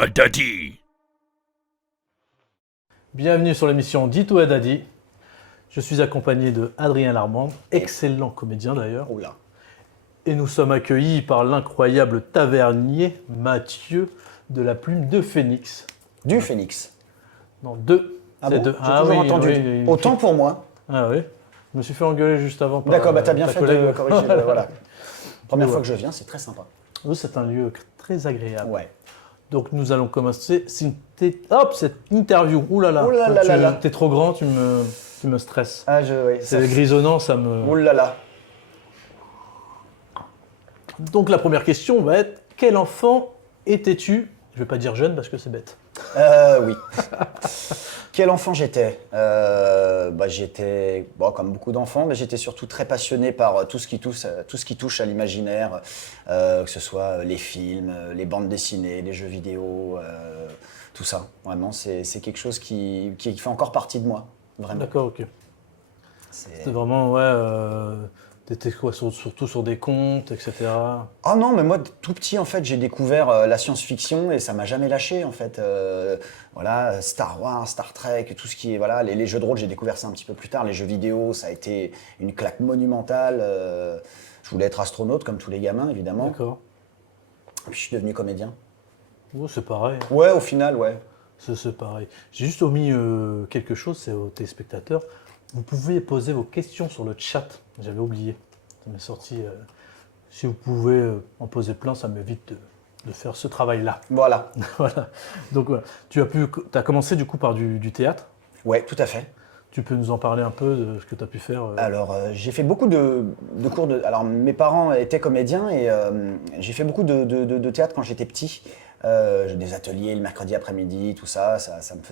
à Daddy. Bienvenue sur l'émission Dis-tout à Daddy. Je suis accompagné de Adrien Larmande, excellent comédien d'ailleurs. Oula. Et nous sommes accueillis par l'incroyable tavernier Mathieu de la Plume de Phénix. Du Phénix. Non, deux. Ah C'est bon deux. J'ai toujours entendu. oui. Autant pour moi. Ah oui. Je me suis fait engueuler juste avant par D'accord, bah t'as bien ta fait collègue. de corriger. Voilà. Première Ouais. fois que je viens, c'est très sympa. Oui, c'est un lieu très agréable. Ouais. Donc nous allons commencer cette interview. Ouh là là. Ouh là là là là. T'es trop grand, tu me stresses. Ah, oui. C'est grisonnant, ça me... Ouh là là. Donc la première question va être, quel enfant étais-tu? Je vais pas dire jeune parce que c'est bête. Oui. Quel enfant j'étais J'étais, comme beaucoup d'enfants, mais j'étais surtout très passionné par tout ce qui touche à l'imaginaire, que ce soit les films, les bandes dessinées, les jeux vidéo, tout ça. Vraiment, c'est quelque chose qui fait encore partie de moi, vraiment. D'accord, ok. C'est- C'était vraiment, t'étais quoi, surtout sur des contes, etc. Oh non, mais moi, tout petit, en fait, j'ai découvert la science-fiction et ça m'a jamais lâché, en fait. Voilà, Star Wars, Star Trek, tout ce qui est... Voilà, les jeux de rôle, j'ai découvert ça un petit peu plus tard. Les jeux vidéo, ça a été une claque monumentale. Je voulais être astronaute, comme tous les gamins, évidemment. D'accord. Puis je suis devenu comédien. Oh, c'est pareil, Ouais, au final, ouais. c'est pareil. J'ai juste omis quelque chose, c'est aux téléspectateurs. Vous pouvez poser vos questions sur le chat, j'avais oublié. Ça m'est sorti. Si vous pouvez en poser plein, ça m'évite de faire ce travail-là. Voilà. Voilà. Donc voilà. Tu as commencé du coup par du théâtre. Ouais, tout à fait. Tu peux nous en parler un peu de ce que tu as pu faire Alors, j'ai fait beaucoup de cours de... Alors, mes parents étaient comédiens et j'ai fait beaucoup de théâtre quand j'étais petit. J'ai des ateliers le mercredi après-midi, tout ça, ça me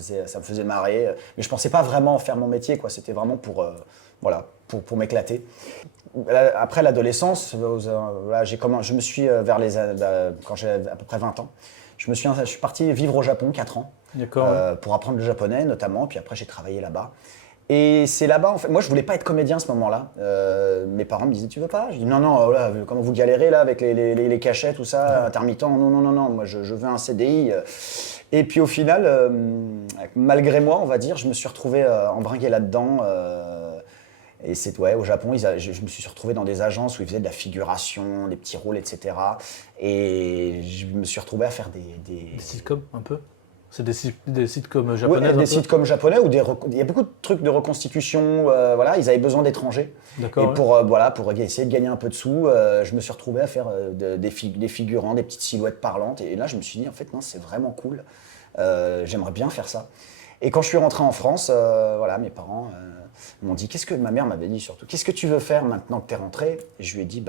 faisait marrer. Mais je pensais pas vraiment en faire mon métier, quoi. C'était vraiment pour m'éclater. Après l'adolescence, voilà, je me suis quand j'avais à peu près 20 ans, je suis parti vivre au Japon 4 ans. D'accord. Pour apprendre le japonais notamment, puis après j'ai travaillé là-bas. Et c'est là-bas, en fait, moi je voulais pas être comédien à ce moment-là. Mes parents me disaient, tu veux pas? Je dis non, non, là, comment vous galérez là avec les cachets, tout ça, intermittent, non, non, non, non, moi je veux un CDI. Et puis au final, malgré moi, on va dire, je me suis retrouvé embringué là-dedans. Et c'est au Japon, je me suis retrouvé dans des agences où ils faisaient de la figuration, des petits rôles, etc. Et je me suis retrouvé à faire Des sitcoms un peu. C'est des sitcoms japonais. Ouais, des sites japonais où il y a beaucoup de trucs de reconstitution. Voilà, ils avaient besoin d'étrangers. D'accord. Et Ouais. pour essayer de gagner un peu de sous, je me suis retrouvé à faire des figurants, des petites silhouettes parlantes. Et là, je me suis dit, en fait, non, c'est vraiment cool. J'aimerais bien faire ça. Et quand je suis rentré en France, mes parents m'ont dit, ma mère m'avait dit surtout, qu'est-ce que tu veux faire maintenant que tu es rentré? Et je lui ai dit,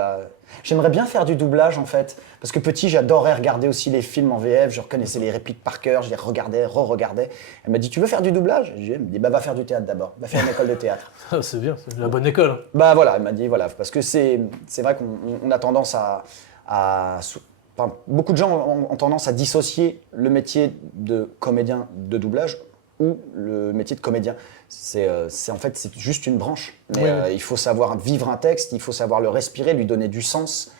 j'aimerais bien faire du doublage en fait. Parce que petit, j'adorais regarder aussi les films en VF, je reconnaissais les répliques par cœur, je les regardais, re-regardais. Elle m'a dit, tu veux faire du doublage? Elle m'a dit, va faire du théâtre d'abord, va faire une école de théâtre. Ah, c'est bien, c'est la bonne école. Elle m'a dit, voilà, parce que c'est vrai qu'on a tendance beaucoup de gens ont tendance à dissocier le métier de comédien de doublage ou le métier de comédien. En fait, c'est juste une branche. Mais Oui. il faut savoir vivre un texte, il faut savoir le respirer, lui donner du sens.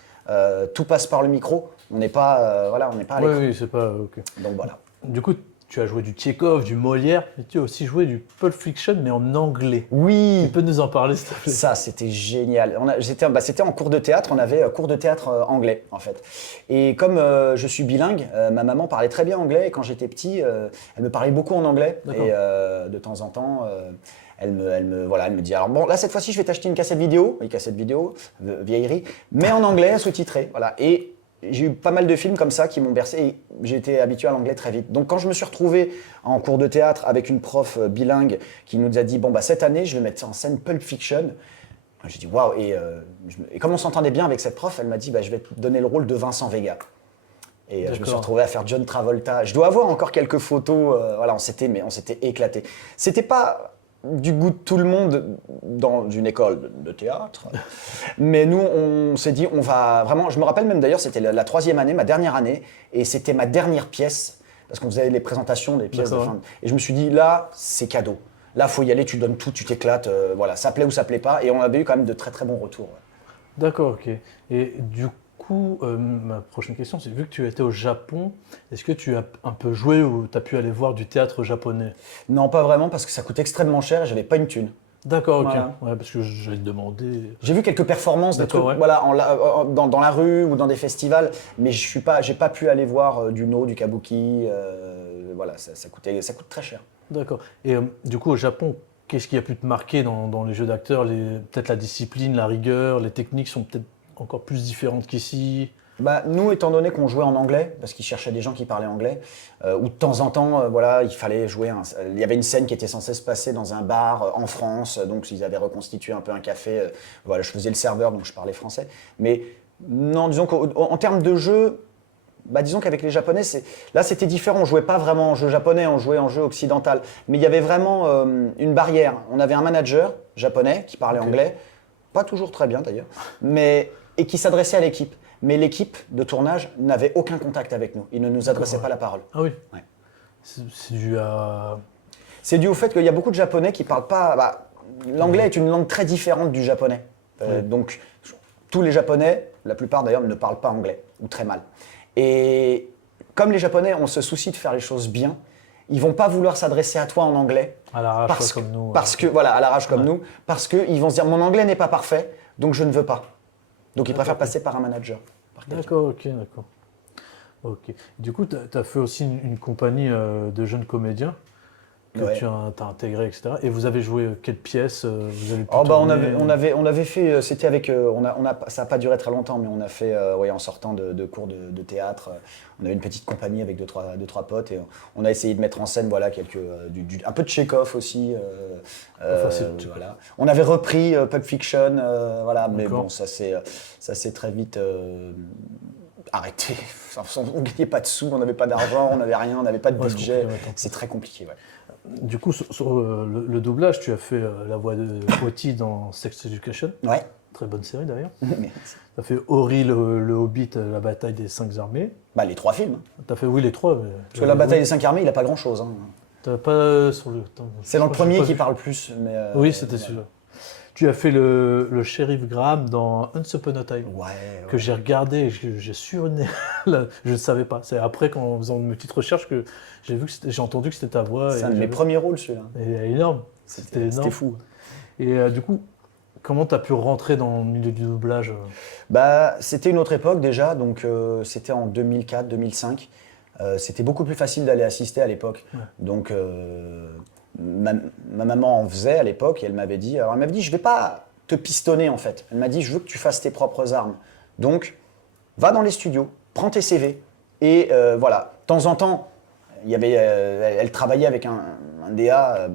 Tout passe par le micro. On n'est pas, on n'est pas à Oui, l'écran. oui, c'est pas. Ok. Donc voilà. Du coup, tu as joué du Tchekhov, du Molière, et tu as aussi joué du Pulp Fiction, mais en anglais. Tu Oui, peux nous en parler, s'il te plaît? ça c'était génial. C'était en cours de théâtre, on avait cours de théâtre anglais en fait. Et comme je suis bilingue, ma maman parlait très bien anglais et quand j'étais petit, elle me parlait beaucoup en anglais. D'accord. Et de temps en temps, elle me dit alors bon là cette fois-ci je vais t'acheter une cassette vidéo, vieillerie, mais en anglais sous-titré. Voilà. Et j'ai eu pas mal de films comme ça qui m'ont bercé et j'ai été habitué à l'anglais très vite. Donc quand je me suis retrouvé en cours de théâtre avec une prof bilingue qui nous a dit bon cette année je vais mettre en scène Pulp Fiction. J'ai dit waouh et comme on s'entendait bien avec cette prof, elle m'a dit je vais te donner le rôle de Vincent Vega. Et je me suis D'accord. retrouvé à faire John Travolta. Je dois avoir encore quelques photos. On s'était éclaté. C'était pas du goût de tout le monde dans une école de théâtre. Mais nous, on s'est dit, on va vraiment... Je me rappelle même d'ailleurs, c'était la 3e année, ma dernière année, et c'était ma dernière pièce, parce qu'on faisait les présentations des pièces de D'accord. fin. Et je me suis dit, là, c'est cadeau. Là, faut y aller, tu donnes tout, tu t'éclates, voilà, ça plaît ou ça plaît pas. Et on avait eu quand même de très très bons retours. D'accord, ok. Et du coup, ma prochaine question, c'est vu que tu étais au Japon, est-ce que tu as un peu joué ou tu as pu aller voir du théâtre japonais? Non, pas vraiment, parce que ça coûte extrêmement cher et j'avais pas une thune. D'accord, ok. Voilà. Ouais, parce que j'allais te demander. J'ai vu quelques performances, des D'accord, trucs, ouais. voilà, dans la rue ou dans des festivals, mais j'ai pas pu aller voir du No, du Kabuki. Voilà, ça coûte très cher. D'accord. Et du coup, au Japon, qu'est-ce qui a pu te marquer dans les jeux d'acteurs? Peut-être la discipline, la rigueur, les techniques sont peut-être encore plus différentes qu'ici. Bah, nous, étant donné qu'on jouait en anglais, parce qu'ils cherchaient des gens qui parlaient anglais, ou de temps en temps, voilà, il fallait jouer. Il y avait une scène qui était censée se passer dans un bar en France, donc ils avaient reconstitué un peu un café. Voilà, je faisais le serveur, donc je parlais français. Mais non, disons qu'en termes de jeu, bah, disons qu'avec les Japonais, là c'était différent. On jouait pas vraiment en jeu japonais, on jouait en jeu occidental. Mais il y avait vraiment une barrière. On avait un manager japonais qui parlait anglais, pas toujours très bien d'ailleurs, et qui s'adressait à l'équipe. Mais l'équipe de tournage n'avait aucun contact avec nous. Il ne nous adressait pas la parole. Ah oui. Ouais. C'est dû à. C'est dû au fait qu'il y a beaucoup de Japonais qui parlent pas. Bah, l'anglais est une langue très différente du japonais. Donc tous les Japonais, la plupart d'ailleurs, ne parlent pas anglais ou très mal. Et comme les Japonais ont ce souci de faire les choses bien, ils vont pas vouloir s'adresser à toi en anglais. À l'arrache, comme nous. Parce que voilà, à l'arrache comme nous, parce qu'ils vont se dire mon anglais n'est pas parfait, donc je ne veux pas. Donc ils préfèrent passer par un manager. D'accord, ok, d'accord. Ok. Du coup, tu as fait aussi une compagnie de jeunes comédiens que tu as intégré, etc. Et vous avez joué quelle pièce vous avez pu tourner on avait fait, c'était avec, ça n'a pas duré très longtemps, mais on a fait, en sortant de cours de théâtre, on avait une petite compagnie avec deux, trois potes et on a essayé de mettre en scène, voilà, un peu de Tchekhov aussi. Voilà. On avait repris Pulp Fiction, voilà, mais bon, ça s'est très vite arrêté. On ne gagnait pas de sous, on n'avait pas d'argent, on n'avait rien, on n'avait pas de budget. C'est très compliqué, ouais. Du coup, sur le doublage, tu as fait la voix de Fouetty dans Sex Education. Ouais. Très bonne série d'ailleurs. Tu Mais, as fait Ori, le Hobbit, la bataille des 5 armées. bah, les 3 films. Tu as fait, oui, les 3. Parce que la bataille des 5 armées, il n'a pas grand-chose. Hein. Tu pas sur le. C'est dans le premier qui parle plus. Mais, oui, c'était celui-là. Tu as fait le shérif Graham dans Once Upon a Time, que j'ai regardé et j'ai surné. Je ne savais pas. C'est après, en faisant une petite recherche, que j'ai entendu que c'était ta voix. C'est un de mes premiers rôles, celui-là. Et énorme. C'était énorme. C'était fou. Et du coup, comment tu as pu rentrer dans le milieu du doublage Bah, c'était une autre époque déjà, donc c'était en 2004-2005. C'était beaucoup plus facile d'aller assister à l'époque. Ouais. Donc ma maman en faisait à l'époque et elle m'avait dit, je vais pas te pistonner en fait. Elle m'a dit, je veux que tu fasses tes propres armes. Donc va dans les studios, prends tes CV et voilà. De temps en temps, elle travaillait avec un DA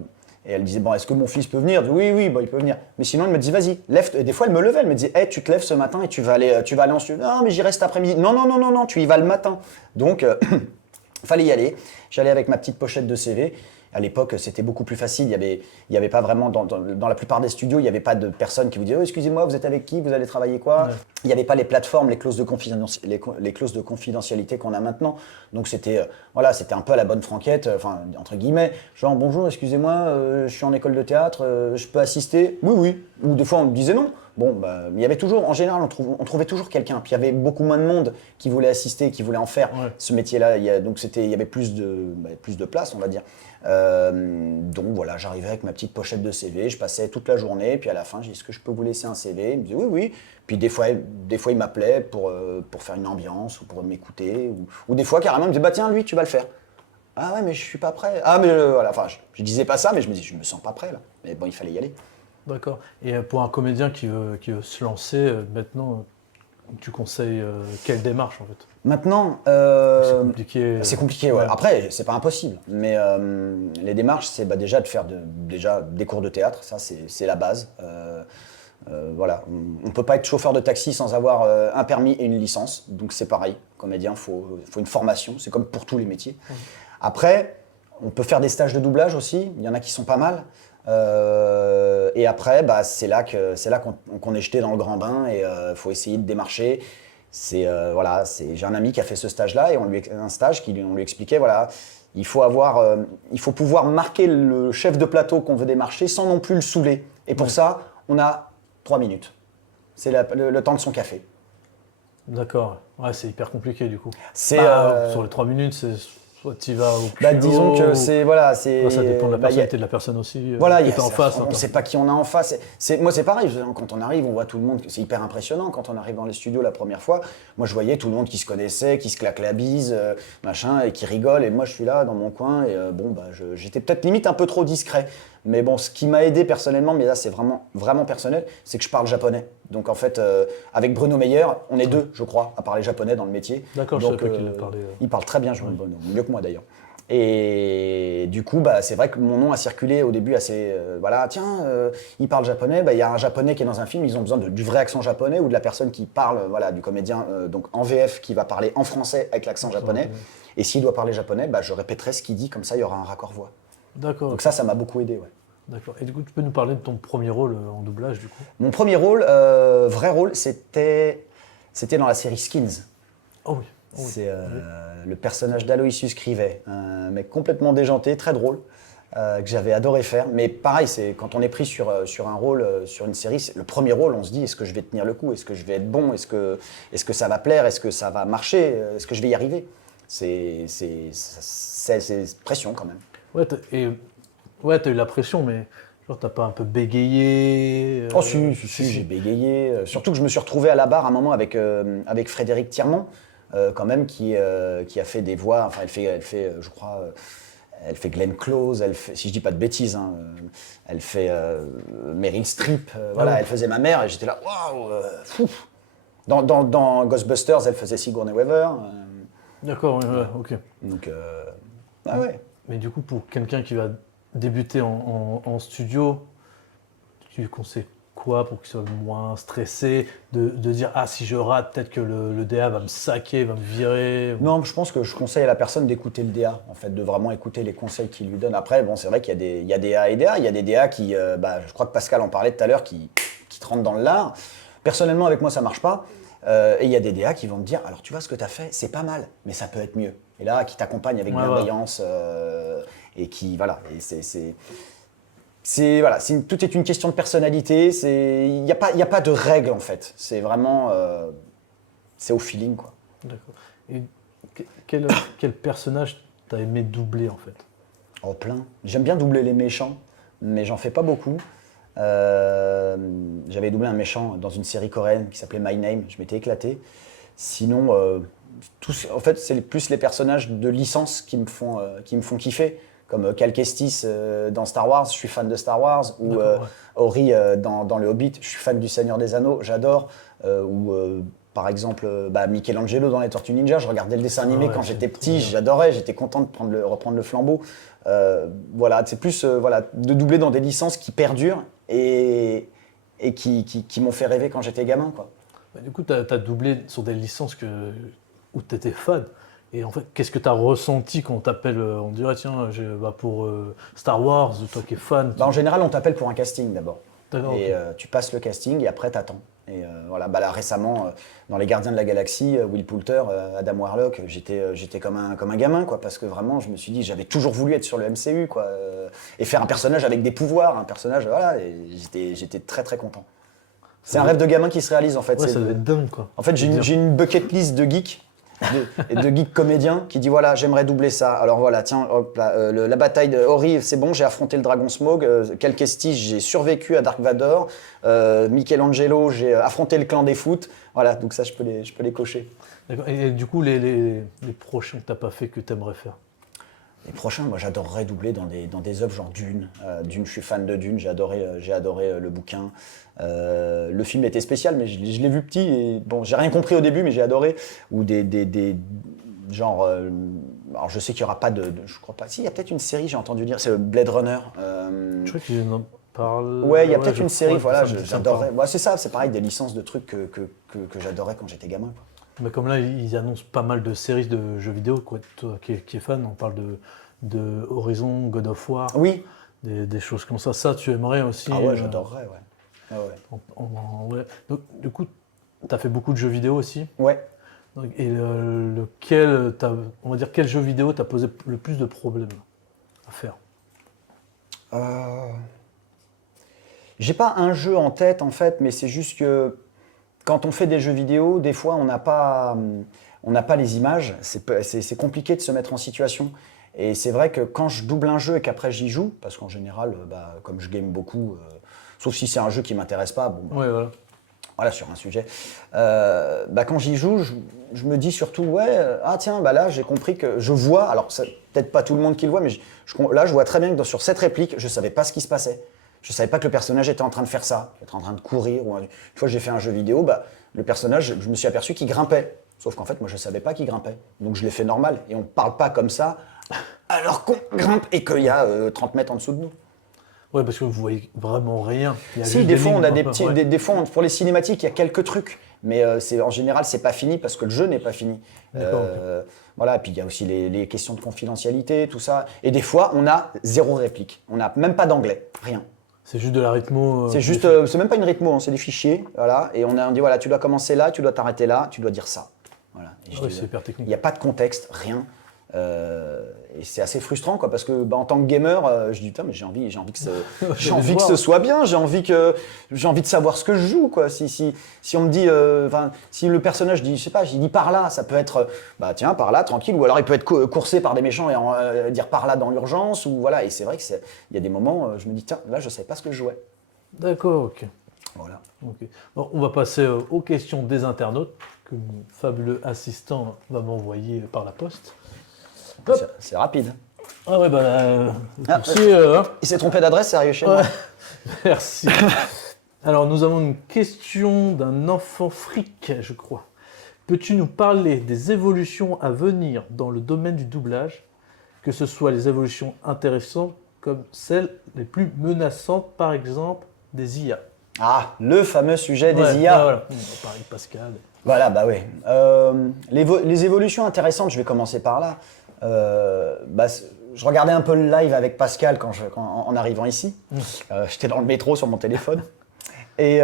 et elle disait, bon, est-ce que mon fils peut venir? Oui, bon, il peut venir. Mais sinon, elle me dit, vas-y, lève. Et des fois, elle me levait, elle me disait, hey, tu te lèves ce matin et tu vas aller en studio. Non, mais j'y reste après-midi. Non, tu y vas le matin. Donc, fallait y aller. J'allais avec ma petite pochette de CV. À l'époque, c'était beaucoup plus facile. Il y avait pas vraiment, dans la plupart des studios, il n'y avait pas de personnes qui vous disaient, oh, excusez-moi, vous êtes avec qui? Vous allez travailler quoi? Ouais. Il n'y avait pas les plateformes, les clauses de confidentialité qu'on a maintenant. Donc c'était un peu à la bonne franquette, entre guillemets. Genre, bonjour, excusez-moi, je suis en école de théâtre, je peux assister? Oui. Ou des fois, on me disait non. Bon, bah, il y avait toujours, en général, on trouvait toujours quelqu'un. Puis il y avait beaucoup moins de monde qui voulait assister, qui voulait en faire ce métier-là. Donc il y avait plus de place, on va dire. Donc voilà, j'arrivais avec ma petite pochette de CV, je passais toute la journée, puis à la fin, j'ai dit, est-ce que je peux vous laisser un CV? Il me disait oui. Puis des fois il m'appelait pour faire une ambiance ou pour m'écouter. Ou des fois, carrément, il me disait, bah tiens, lui, tu vas le faire. Ah ouais, mais je suis pas prêt. Ah, mais voilà, je disais pas ça, mais je me dis, je me sens pas prêt là. Mais bon, il fallait y aller. D'accord. Et pour un comédien qui veut se lancer, maintenant, tu conseilles quelle démarche en fait? Maintenant, c'est compliqué. C'est compliqué, ouais. Après, c'est pas impossible. Mais les démarches, c'est déjà de faire déjà des cours de théâtre. Ça, c'est la base. Voilà. On ne peut pas être chauffeur de taxi sans avoir un permis et une licence. Donc c'est pareil. Comédien, faut une formation. C'est comme pour tous les métiers. Après, on peut faire des stages de doublage aussi. Il y en a qui sont pas mal. Et après, bah, c'est là qu'on est jeté dans le grand bain et faut essayer de démarcher. J'ai un ami qui a fait ce stage-là et on lui expliquait, voilà, il faut pouvoir marquer le chef de plateau qu'on veut démarcher sans non plus le saouler. Et pour ça, on a 3 minutes. C'est le temps de son café. D'accord. Ouais, c'est hyper compliqué du coup. C'est, Sur les 3 minutes, c'est soit tu vas au bah, culot, disons que voilà, soit ça dépend de la bah, personnalité de la personne aussi voilà, que tu as en face. on ne sait pas qui on a en face. Moi, c'est pareil. Quand on arrive, on voit tout le monde. C'est hyper impressionnant quand on arrive dans les studios la première fois. Moi, je voyais tout le monde qui se connaissait, qui se claque la bise, machin, et qui rigole. Et moi, je suis là dans mon coin. Et bon, bah, j'étais peut-être limite un peu trop discret. Mais bon, ce qui m'a aidé personnellement, mais là, c'est vraiment, vraiment personnel, c'est que je parle japonais. Donc, en fait, avec Bruno Meyer, on est deux, je crois, à parler japonais dans le métier. D'accord, je Donc, savais pas qu'il parlait. il parle très bien, Bruno, mieux que moi d'ailleurs. Et du coup, bah, c'est vrai que mon nom a circulé au début assez. Voilà, tiens, il parle japonais. Bah, il y a un japonais qui est dans un film, ils ont besoin du vrai accent japonais ou de la personne qui parle, voilà, du comédien donc en VF qui va parler en français avec l'accent japonais. Et s'il doit parler japonais, bah, je répéterai ce qu'il dit, comme ça il y aura un raccord voix. D'accord. Donc ça m'a beaucoup aidé, ouais. D'accord. Et du coup, tu peux nous parler de ton premier rôle en doublage du coup? Mon premier rôle, vrai rôle, c'était dans la série Skins. Oh oui. Oh oui. C'est le personnage d'Aloysius Crivet, un mec complètement déjanté, très drôle, que j'avais adoré faire. Mais pareil, c'est quand on est pris sur un rôle, sur une série, le premier rôle, on se dit est-ce que je vais tenir le coup, est-ce que je vais être bon, est-ce que ça va plaire, est-ce que ça va marcher, est-ce que je vais y arriver. C'est pression quand même. Ouais, t'as eu la pression, mais genre t'as pas un peu bégayé Oh si, j'ai bégayé. Surtout que je me suis retrouvé à la barre un moment avec Frédéric Thiermont, quand même, qui a fait des voix. Enfin, elle fait, je crois, elle fait Glenn Close. Elle fait, si je dis pas de bêtises, hein, elle fait Meryl Streep. Voilà, ouais. elle faisait ma mère et j'étais là, waouh, fou. Dans Ghostbusters, elle faisait Sigourney Weaver. D'accord, ouais, ok. Donc, ah ouais. Mais du coup, pour quelqu'un qui va débuter en studio, tu conseilles quoi pour qu'il soit moins stressé, de dire ah si je rate, peut-être que le DA va me saquer, va me virer. Non, je pense que je conseille à la personne d'écouter le DA, en fait, de vraiment écouter les conseils qu'il lui donne. Après, bon, c'est vrai qu'il y a des A et des A. Il y a des DA qui, je crois que Pascal en parlait tout à l'heure, qui te rentrent dans le lard. Personnellement, avec moi, ça marche pas. Et il y a des DA qui vont me dire, alors tu vois ce que tu as fait, c'est pas mal, mais ça peut être mieux. Et là, qui t'accompagnent avec bienveillance et qui, voilà, et voilà, tout est une question de personnalité. Il n'y a pas de règle en fait. C'est vraiment, c'est au feeling quoi. D'accord. Et quel personnage t'as aimé doubler en fait? Oh plein. J'aime bien doubler les méchants, mais j'en fais pas beaucoup. J'avais doublé un méchant dans une série coréenne qui s'appelait My Name. Je m'étais éclaté. Sinon, en fait, c'est plus les personnages de licence qui me font kiffer. Comme Cal Kestis dans Star Wars, je suis fan de Star Wars, ou Ori dans Le Hobbit, je suis fan du Seigneur des Anneaux, j'adore, ou par exemple Michelangelo dans les Tortues Ninja, je regardais le dessin animé quand j'étais petit, j'adorais, j'étais content de reprendre le flambeau. Voilà, c'est plus de doubler dans des licences qui perdurent et qui m'ont fait rêver quand j'étais gamin, quoi. Bah, du coup, t'as doublé sur des licences où t'étais fan. Et en fait, qu'est-ce que tu as ressenti quand on t'appelle, on dirait tiens, pour Star Wars, toi qui es fan En général, on t'appelle pour un casting d'abord. D'accord, Et ok. tu passes le casting et après t'attends. Et voilà, là récemment, dans Les Gardiens de la Galaxie, Will Poulter, Adam Warlock, j'étais comme un gamin, quoi, parce que vraiment, je me suis dit, j'avais toujours voulu être sur le MCU, quoi, et faire un personnage avec des pouvoirs, un personnage, voilà, et j'étais très très content. C'est un rêve de gamin qui se réalise en fait. Ouais, ça devait être dingue quoi. En fait, j'ai une bucket list de geeks. De geek comédien qui dit voilà j'aimerais doubler ça, alors voilà tiens hop, là, la bataille de Ori c'est bon, j'ai affronté le dragon Smaug, Cal Kestis j'ai survécu à Dark Vador, Michelangelo j'ai affronté le clan des foot, voilà donc ça je peux les cocher. D'accord. Et du coup les prochains que t'as pas fait que t'aimerais faire? Les prochains, moi j'adorerais doubler dans des œuvres genre Dune. Dune, je suis fan de Dune, j'ai adoré le bouquin. Le film était spécial, mais je l'ai vu petit et bon, j'ai rien compris au début, mais j'ai adoré. Ou des genre, alors je sais qu'il y aura pas je crois pas. Si, il y a peut-être une série, j'ai entendu dire, c'est Blade Runner. Je crois qu'ils en parlent. Ouais, il y a peut-être une série, voilà, ça me j'adorerais. parle. Ouais, c'est ça, c'est pareil, des licences de trucs que j'adorais quand j'étais gamin, quoi. Mais comme là, ils annoncent pas mal de séries de jeux vidéo, quoi. Toi qui es fan, on parle de Horizon, God of War, Oui. des choses comme ça. Ça, tu aimerais aussi Ah ouais, j'adorerais, ouais. Ah ouais. ouais. Donc, du coup, tu as fait beaucoup de jeux vidéo aussi. Ouais. Donc, et on va dire, quel jeu vidéo t'a posé le plus de problèmes à faire? J'ai pas un jeu en tête en fait, mais c'est juste que quand on fait des jeux vidéo, des fois, on n'a pas les images. C'est compliqué de se mettre en situation. Et c'est vrai que quand je double un jeu et qu'après j'y joue, parce qu'en général, comme je game beaucoup, sauf si c'est un jeu qui ne m'intéresse pas, bon, Ouais, voilà. voilà, sur un sujet. Quand j'y joue, je me dis surtout, ah tiens, là j'ai compris que je vois, alors peut-être pas tout le monde qui le voit, mais là je vois très bien que sur cette réplique, je savais pas ce qui se passait. Je savais pas que le personnage était en train de faire ça, était en train de courir. Une fois j'ai fait un jeu vidéo, le personnage, je me suis aperçu qu'il grimpait. Sauf qu'en fait, moi je savais pas qu'il grimpait. Donc je l'ai fait normal. Et on parle pas comme ça alors qu'on grimpe et qu'il y a 30 mètres en dessous de nous. Ouais, parce que vous voyez vraiment rien. Il y a Si, juste des fois, lignes, on a quoi. des petits. Ouais. Des fois, pour les cinématiques, il y a quelques trucs. Mais en général, c'est pas fini parce que le jeu n'est pas fini. D'accord, Voilà, puis il y a aussi les questions de confidentialité, tout ça. Et des fois, on a 0 réplique. On n'a même pas d'anglais, rien. C'est juste de la rythmo. C'est juste, c'est même pas une rythmo, hein, c'est des fichiers. Voilà, et on dit voilà, tu dois commencer là, tu dois t'arrêter là, tu dois dire ça. Voilà. Et je Ouais, dis, c'est hyper technique. il n'y a pas de contexte, rien. Et c'est assez frustrant, quoi, parce que en tant que gamer, je dis putain, mais j'ai envie que ce soit bien, j'ai envie de savoir ce que je joue, quoi. Si on me dit, si le personnage dit, je sais pas, il dit par là, ça peut être, tiens, par là, tranquille, ou alors il peut être coursé par des méchants et dire par là dans l'urgence, ou voilà. Et c'est vrai que il y a des moments, je me dis tiens, là, je savais pas ce que je jouais. D'accord, ok. Voilà. Ok. Bon, on va passer aux questions des internautes que mon fabuleux assistant va m'envoyer par la poste. Hop. C'est rapide. Ah ouais, Ah, hein. Il s'est trompé d'adresse, sérieux chez moi. Ouais. Merci. Alors, nous avons une question d'un enfant fric, je crois. Peux-tu nous parler des évolutions à venir dans le domaine du doublage, que ce soit les évolutions intéressantes comme celles les plus menaçantes, par exemple des IA? Ah, le fameux sujet des Ouais, IA. voilà. On va parler de Pascal. Voilà, oui. Les évolutions intéressantes, je vais commencer par là. Je regardais un peu le live avec Pascal en arrivant ici. J'étais dans le métro sur mon téléphone. Et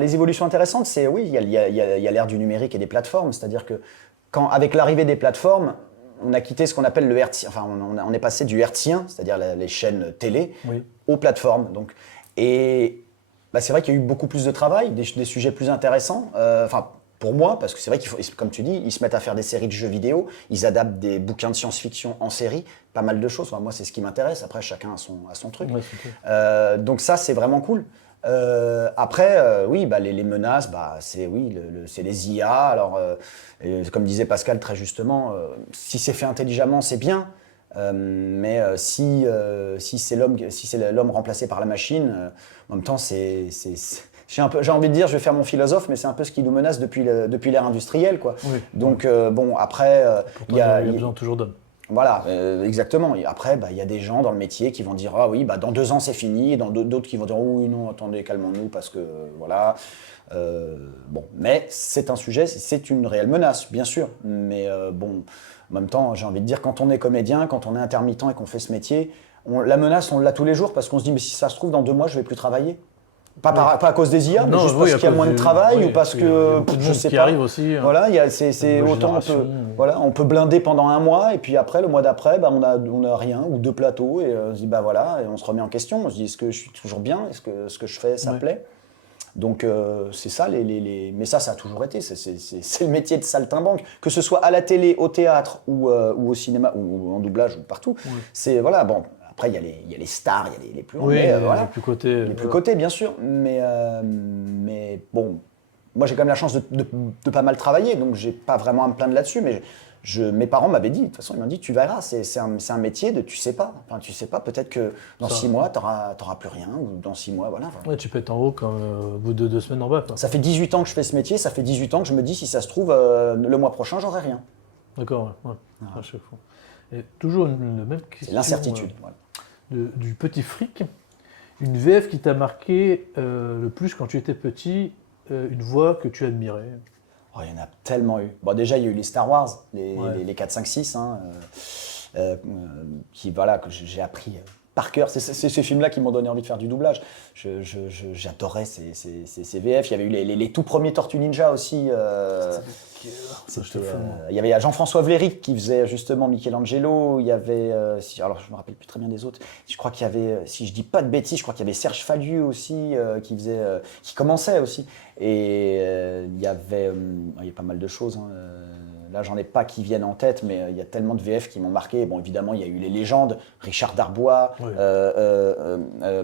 les évolutions intéressantes, c'est oui, il y a l'ère du numérique et des plateformes. C'est-à-dire que avec l'arrivée des plateformes, on a quitté ce qu'on appelle le hertzien. Enfin, on est passé du hertzien, c'est-à-dire les chaînes télé, Oui. aux plateformes. Et c'est vrai qu'il y a eu beaucoup plus de travail, des sujets plus intéressants. Pour moi, parce que c'est vrai qu'il faut, comme tu dis, ils se mettent à faire des séries de jeux vidéo, ils adaptent des bouquins de science-fiction en série, pas mal de choses. Enfin, moi, c'est ce qui m'intéresse. Après, chacun a son truc. Ouais, c'est cool. Donc ça, c'est vraiment cool. Après, oui, les menaces, c'est les IA. Alors, comme disait Pascal très justement, si c'est fait intelligemment, c'est bien. Si c'est l'homme remplacé par la machine, en même temps, j'ai envie de dire, je vais faire mon philosophe, mais c'est un peu ce qui nous menace depuis l'ère industrielle, quoi. Oui. Donc après, Pourtant, il y a besoin toujours d'hommes. voilà, exactement. Et après, il y a des gens dans le métier qui vont dire ah oui, dans 2 ans c'est fini, et d'autres qui vont dire oh oui non, attendez, calmons-nous parce que voilà. Mais c'est un sujet, c'est une réelle menace, bien sûr. Mais en même temps, j'ai envie de dire, quand on est comédien, quand on est intermittent et qu'on fait ce métier, la menace, on l'a tous les jours parce qu'on se dit mais si ça se trouve dans 2 mois, je vais plus travailler. Pas à cause des IA, mais juste parce qu'il y a moins de travail ou parce que je sais pas. Arrive aussi. Voilà, autant on peut blinder pendant 1 mois et puis après le mois d'après, on a rien ou 2 plateaux et on se dit et on se remet en question. On se dit est-ce que je suis toujours bien, est-ce que ce que je fais ça plaît. Donc c'est ça mais ça a toujours été. C'est le métier de saltimbanque, que ce soit à la télé, au théâtre ou au cinéma ou en doublage ou partout. Ouais. C'est voilà bon. Après, il y a les stars, il y a les plus... Oui, les plus cotés. Les plus cotés, bien sûr. Mais bon, moi, j'ai quand même la chance de pas mal travailler, donc j'ai pas vraiment à me plaindre là-dessus. Mais mes parents m'avaient dit, de toute façon, ils m'ont dit, tu verras, c'est un métier de tu sais pas. Enfin, tu sais pas, peut-être que dans 6 mois, t'auras plus rien, ou dans 6 mois, voilà. Ouais, tu peux être en haut au bout de 2 semaines en bas, quoi. Ça fait 18 ans que je fais ce métier, ça fait 18 ans que je me dis, si ça se trouve, le mois prochain, j'aurai rien. D'accord, ouais. À chaque fois. Et toujours la même question. C'est l'incertitude, voilà. Du petit fric, une VF qui t'a marqué le plus quand tu étais petit, une voix que tu admirais. Oh, il y en a tellement eu. Bon, déjà, il y a eu les Star Wars, les 4, 5, 6, que j'ai appris par cœur. C'est ces films-là qui m'ont donné envie de faire du doublage. J'adorais ces VF. Il y avait eu les tout premiers Tortues Ninja aussi. Il y avait Jean-François Vléry qui faisait justement Michelangelo. Il y avait, alors je me rappelle plus très bien des autres. Je crois qu'il y avait, si je dis pas de bêtises, je crois qu'il y avait Serge Fallieu aussi qui commençait aussi. Et il j'avais, il y a pas mal de choses, hein. Là, j'en ai pas qui viennent en tête, mais il y a tellement de VF qui m'ont marqué. Bon, évidemment, il y a eu les légendes, Richard Darbois, Oui.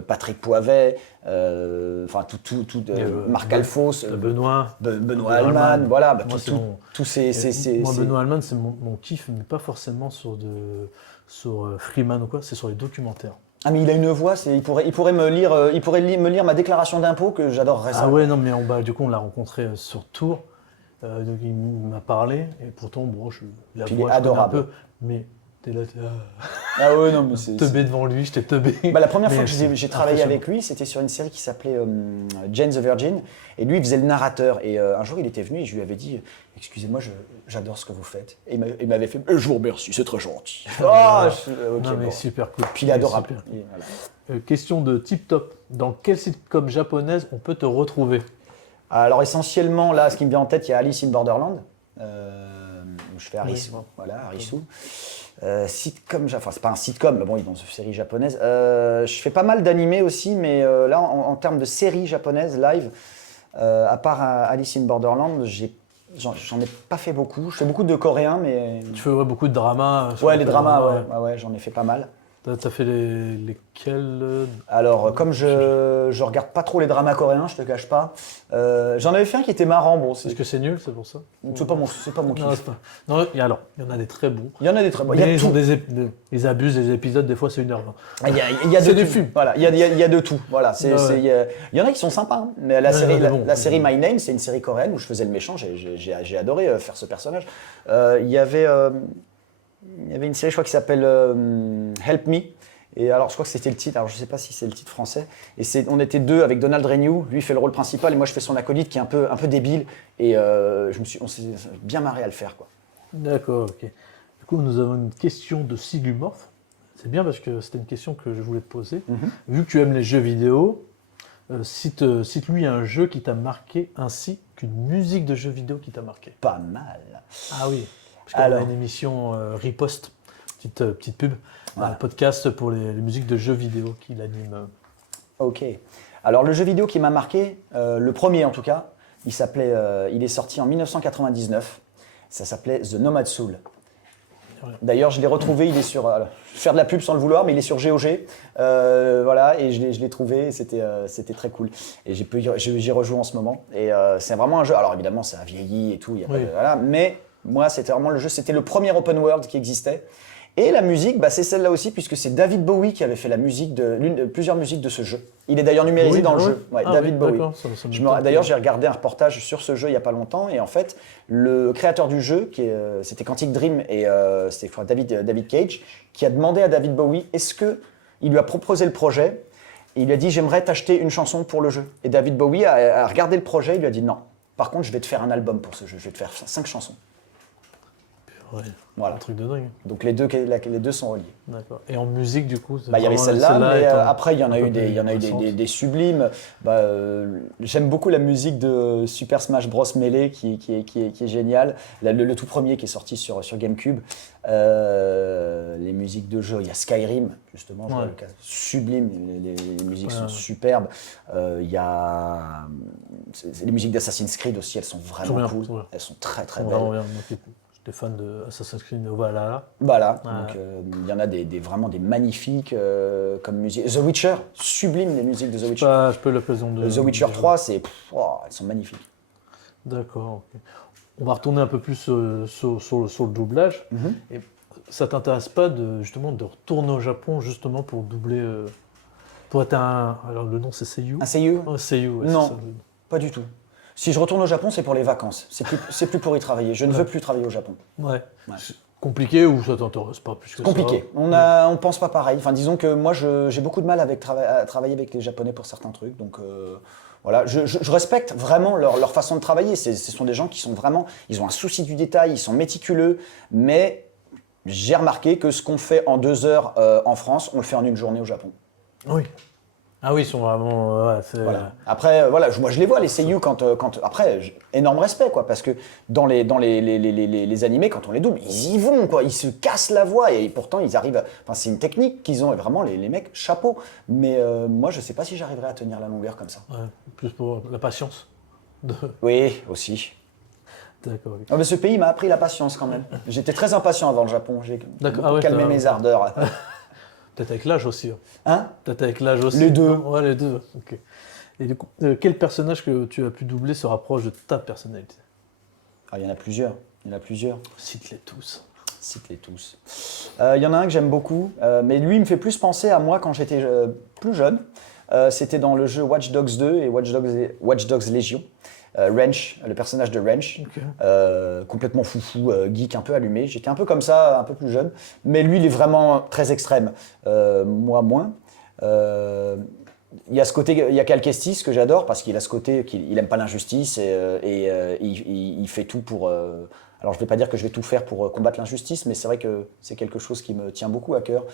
Patrick Poivet, enfin Marc Alphonse, Benoît Alman, voilà, bah, Moi, tous ces. moi, Benoît Alman, c'est mon kiff, mais pas forcément sur Freeman ou quoi, c'est sur les documentaires. Ah, mais il a une voix, il pourrait me lire ma déclaration d'impôt que j'adorerais ça. Ah ouais, non, mais du coup, on l'a rencontré sur Tours. Donc il m'a parlé, et pourtant, bon, la Puis voix, il est je connais un adorable. peu, mais t'es là, Ah ouais, non, mais c'est. teubé devant lui, j'étais teubé. Bah, la première fois Mais que c'est j'ai travaillé impressionnant. avec lui, c'était sur une série qui s'appelait Jane the Virgin. Et lui, il faisait le narrateur. Et un jour, il était venu et je lui avais dit excusez-moi, j'adore ce que vous faites. Et il m'avait fait je vous remercie, c'est très gentil. Ok, Non, mais bon. super cool. Puis il est adorable. Super. Et voilà. Question de Tip Top. Dans quelle sitcom japonaise on peut te retrouver? Alors, essentiellement, là, ce qui me vient en tête, il y a Alice in Borderland. Où je fais Harisu. Oui. Voilà, Harisu. Sitcom, enfin, c'est pas un sitcom, mais bon, ils ont une série japonaise. Je fais pas mal d'animés aussi, mais là, en termes de séries japonaises live, à part Alice in Borderland, j'en ai pas fait beaucoup. Je fais beaucoup de coréens, mais. Tu fais beaucoup de dramas. Ouais, les dramas, ouais, j'en ai fait pas mal. T'as fait lesquels Alors, comme je regarde pas trop les dramas coréens, je te cache pas, j'en avais fait un qui était marrant. Bon, Est-ce que c'est nul, c'est pour ça? c'est pas mon kiff. Non, c'est pas. Non, il y en a des très bons. Il y en a des très bons. Il y Mais a ils ont tout. ils abusent des épisodes, des fois c'est 1h20. Il y a C'est de des tout. films. Voilà, il y a de tout. Voilà, Ouais. il y en a qui sont sympas, hein. Mais Ouais, il y en a des bons. la série My Name, c'est une série coréenne où je faisais le méchant. J'ai adoré faire ce personnage. Il y avait une série, je crois, qui s'appelle Help Me. Et alors, je crois que c'était le titre. Alors, je sais pas si c'est le titre français. Et on était deux avec Donald Renew. Lui, il fait le rôle principal et moi, je fais son acolyte qui est un peu débile. Et on s'est bien marré à le faire, quoi. D'accord, ok. Du coup, nous avons une question de Sigumorph. C'est bien parce que c'était une question que je voulais te poser. Vu que tu aimes les jeux vidéo, cite-lui un jeu qui t'a marqué ainsi qu'une musique de jeu vidéo qui t'a marqué. Pas mal. Ah oui, parce qu'on a Alors. une émission Riposte, petite pub, Voilà. un podcast pour les musiques de jeux vidéo qu'il anime. Ok. Alors le jeu vidéo qui m'a marqué, le premier en tout cas, il est sorti en 1999. Ça s'appelait The Nomad Soul. Ouais. D'ailleurs, je l'ai retrouvé. Il est sur. Je vais faire de la pub sans le vouloir, mais il est sur GOG. Voilà, et je l'ai trouvé. Et c'était très cool. Et j'y rejoue en ce moment. Et c'est vraiment un jeu. Alors évidemment, ça a vieilli et tout. Il y a pas Oui. voilà, mais moi, c'était vraiment le jeu. C'était le premier open world qui existait. Et la musique, bah, c'est celle-là aussi, puisque c'est David Bowie qui avait fait la musique plusieurs musiques de ce jeu. Il est d'ailleurs numérisé Oui, dans le ah jeu. Ouais, ah David oui, Bowie. d'accord, ça D'ailleurs, j'ai regardé un reportage sur ce jeu il n'y a pas longtemps. Et en fait, le créateur du jeu, c'était Quantic Dream et c'était David Cage, qui a demandé à David Bowie, il lui a proposé le projet. Et il lui a dit, j'aimerais t'acheter une chanson pour le jeu. Et David Bowie a regardé le projet, il lui a dit, non. Par contre, je vais te faire un album pour ce jeu. Je vais te faire 5 chansons. Ouais, Voilà. un truc de dingue. Donc les deux sont reliés. D'accord. Et en musique, du coup, Bah, il y avait vraiment celle-là, mais est après il y en a un eu peu des, plus il y en a eu récente. des sublimes. Bah, j'aime beaucoup la musique de Super Smash Bros Melee qui est géniale. Le tout premier qui est sorti sur GameCube. Les musiques de jeu, il y a Skyrim justement, Ouais. sublime. Les musiques Ouais, sont ouais. superbes. Il y a les musiques d'Assassin's Creed aussi, elles sont vraiment bien, cool. sont bien. Elles sont très très Vraiment belles. bien. Moi, j'étais fan de Assassin's Creed Valhalla. Voilà, Ouais. donc il y en a vraiment des magnifiques comme musique. The Witcher, sublime les musiques de The Witcher. Je peux l'occasion de. The Witcher 3, elles sont magnifiques. D'accord. Ok. On va retourner un peu plus sur le doublage. Et ça t'intéresse pas justement de retourner au Japon justement pour doubler, pour être alors le nom c'est Seiyu. Un seiyuu? Oh, Seiyu. Ouais, Non. c'est ça. Pas du tout. Si je retourne au Japon, c'est pour les vacances. C'est plus pour y travailler. Je ne veux plus travailler au Japon. Ouais. Ouais. C'est compliqué ou ça t'intéresse pas plus que Compliqué. ça? On pense pas pareil. Enfin, disons que moi, j'ai beaucoup de mal à travailler avec les Japonais pour certains trucs. Donc voilà, je respecte vraiment leur façon de travailler. Ce sont des gens qui sont vraiment, ils ont un souci du détail, ils sont méticuleux. Mais j'ai remarqué que ce qu'on fait en 2 heures en France, on le fait en 1 journée au Japon. Oui. Ah oui, ils sont vraiment. Ouais, Voilà. Après, voilà, moi je les vois, les seiyuu, après, énorme respect, quoi, parce que dans les animés, quand on les double, ils y vont, quoi, ils se cassent la voix, et pourtant ils arrivent, enfin c'est une technique qu'ils ont, et vraiment les mecs, chapeau. Mais moi je sais pas si j'arriverai à tenir la longueur comme ça. Ouais, plus pour la patience. Oui, aussi. D'accord. Ok. Ah, mais ce pays m'a appris la patience quand même. J'étais très impatient avant le Japon. J'ai D'accord. beaucoup calmé mes ardeurs. Peut-être avec l'âge aussi. Hein? Peut-être avec l'âge aussi. Les deux. Non ouais, les deux. Ok. Et du coup, quel personnage que tu as pu doubler se rapproche de ta personnalité? Ah, il y en a plusieurs. Il y en a plusieurs. Cite-les tous. Cite-les tous. Il y en a un que j'aime beaucoup, mais lui, il me fait plus penser à moi quand j'étais plus jeune. C'était dans le jeu Watch Dogs 2 et Watch Dogs Legion. Wrench, le personnage de Wrench, Ok. complètement foufou, geek, un peu allumé. J'étais un peu comme ça, un peu plus jeune. Mais lui, il est vraiment très extrême. Moi, moins. Il y a ce côté, il y a Cal Kestis que j'adore parce qu'il a ce côté qu'il aime pas l'injustice et il fait tout pour. Alors je ne vais pas dire que je vais tout faire pour combattre l'injustice, mais c'est vrai que c'est quelque chose qui me tient beaucoup à cœur.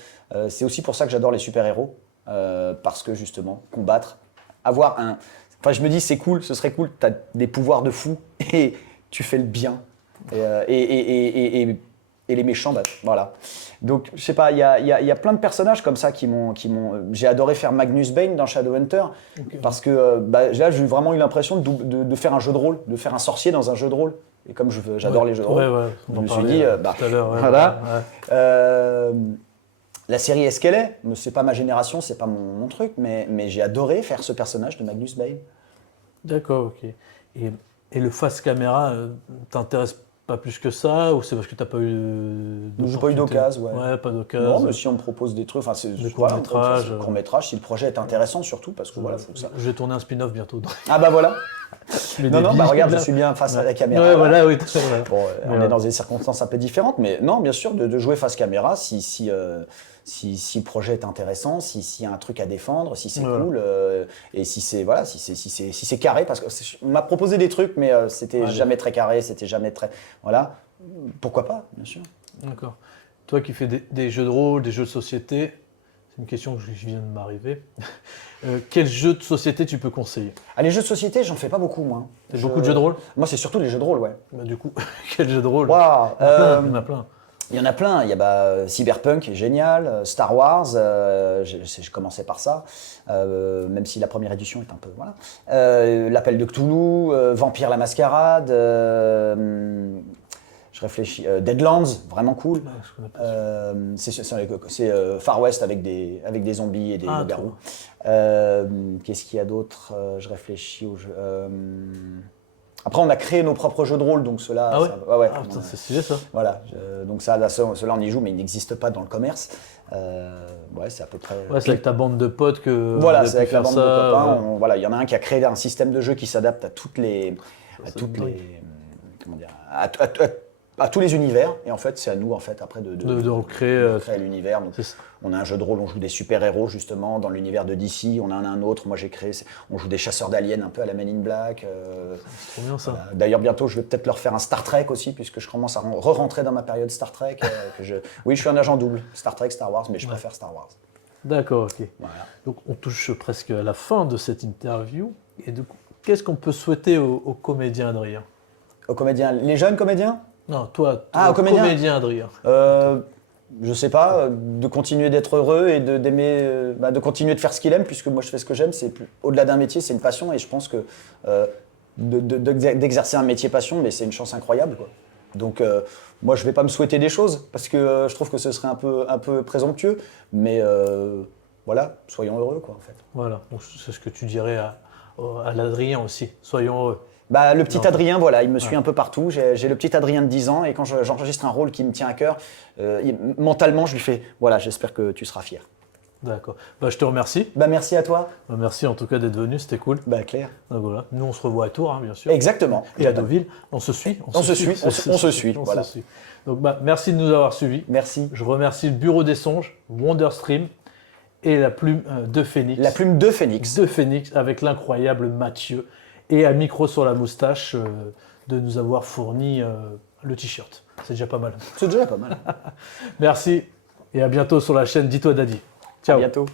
C'est aussi pour ça que j'adore les super-héros, parce que justement, combattre, avoir un. Enfin, je me dis, c'est cool, ce serait cool, tu as des pouvoirs de fou et tu fais le bien. Et les méchants, bah, voilà. Donc, je sais pas, il y a plein de personnages comme ça qui m'ont. J'ai adoré faire Magnus Bane dans Shadowhunter, Ok. parce que bah, là, j'ai vraiment eu l'impression de faire un jeu de rôle, de faire un sorcier dans un jeu de rôle. Et comme j'adore Ouais. les jeux de rôle, Ouais, je on en me suis parlait, dit, tout à l'heure. Ouais, voilà. ouais. La série Est-ce qu'elle est? C'est pas ma génération, c'est pas mon truc, mais j'ai adoré faire ce personnage de Magnus Bane. D'accord, ok. Et le face caméra t'intéresse pas plus que ça ou c'est parce que t'as pas eu J'ai pas eu d'occasion, ouais. Ouais, pas d'occasion. Non, mais si on me propose des trucs, enfin, c'est Des voilà, courts-métrages, court-métrage, si le projet est intéressant surtout, parce que voilà, faut que ça. Je vais tourner un spin-off bientôt. Ah bah voilà. Mais Non, des non, bah regarde, je billes, suis bien face à là. la caméra. Ouais, là. voilà, oui. Voilà. Bon, on Mais est dans des circonstances un peu différentes, mais non, bien sûr, de jouer face caméra, si le projet est intéressant, s'il y a un truc à défendre, si c'est Voilà. cool, et si c'est carré, parce on m'a proposé des trucs, mais c'était Allez. jamais très carré, c'était jamais très, voilà, pourquoi pas, bien sûr. D'accord. Toi qui fais des jeux de rôle, des jeux de société, c'est une question que je viens de m'arriver. Quel jeu de société tu peux conseiller? Ah, les jeux de société, j'en fais pas beaucoup, moi. T'as beaucoup de jeux de rôle? Moi, c'est surtout les jeux de rôle, ouais. Bah, du coup, quel jeu de rôle? Waouh, Il y en a plein. il y en a plein. Il y a Cyberpunk qui est génial, Star Wars, j'ai commencé par ça, même si la première édition est un peu. Voilà. L'Appel de Cthulhu, Vampire la Mascarade, je réfléchis, Deadlands, vraiment cool. Ah, je connais pas. C'est Far West avec des zombies et des Ah, loups-garous. Qu'est-ce qu'il y a d'autre? Je réfléchis au jeu. Après, on a créé nos propres jeux de rôle, donc ceux-là. Ah ouais? Ouais, Ah, putain, c'est stylé ça. voilà, donc ça, là, ceux-là on y joue, mais ils n'existent pas dans le commerce. Ouais, c'est à peu près. Ouais, c'est avec ta bande de potes que Voilà, vous avez c'est avec pu la faire bande de ça, copains. ouais. Voilà, il y en a un qui a créé un système de jeu qui s'adapte à c'est dingue. comment dire, à tous les univers. Et en fait, c'est à nous en fait après De recréer. créer l'univers. Donc, C'est ça. on a un jeu de rôle, on joue des super-héros justement dans l'univers de DC. On en a un autre, moi j'ai créé, on joue des chasseurs d'aliens un peu à la Men in Black. C'est trop bien ça. Voilà. D'ailleurs, bientôt, je vais peut-être leur faire un Star Trek aussi, puisque je commence à re-rentrer dans ma période Star Trek. Oui, je suis un agent double, Star Trek, Star Wars, mais je préfère Star Wars. D'accord, ok. Voilà. Donc on touche presque à la fin de cette interview. Et du coup, qu'est-ce qu'on peut souhaiter aux comédiens, Adrien? Aux comédiens, les jeunes comédiens? Non, toi, Ah, aux comédiens. Adrien. Je sais pas, de continuer d'être heureux et de continuer de faire ce qu'il aime, puisque moi je fais ce que j'aime, au-delà d'un métier, c'est une passion, et je pense que d'exercer un métier passion, mais c'est une chance incroyable, quoi. Donc moi je vais pas me souhaiter des choses, parce que je trouve que ce serait un peu présomptueux, mais voilà, soyons heureux, quoi, en fait. Voilà, donc c'est ce que tu dirais à l'Adrien aussi. Soyons heureux. Bah, le petit Non. Adrien, voilà, il me suit un peu partout. J'ai le petit Adrien de 10 ans, et quand j'enregistre un rôle qui me tient à cœur, mentalement, je lui fais, voilà, j'espère que tu seras fier. D'accord. Bah, je te remercie. Bah, merci à toi. Bah, merci en tout cas d'être venu, c'était cool. Bah, Claire. Donc, voilà. Nous, on se revoit à Tours, hein, bien sûr. Exactement. Et à Deauville, on se suit. On se suit, voilà. Donc, bah, merci de nous avoir suivis. Merci. Je remercie le Bureau des Songes, Wonderstream et la plume de Phoenix. La plume de Phoenix. De Phoenix avec l'incroyable Mathieu et à micro sur la moustache de nous avoir fourni le t-shirt. C'est déjà pas mal. C'est déjà pas mal. Merci et à bientôt sur la chaîne Dis-toi Daddy. À Ciao. bientôt.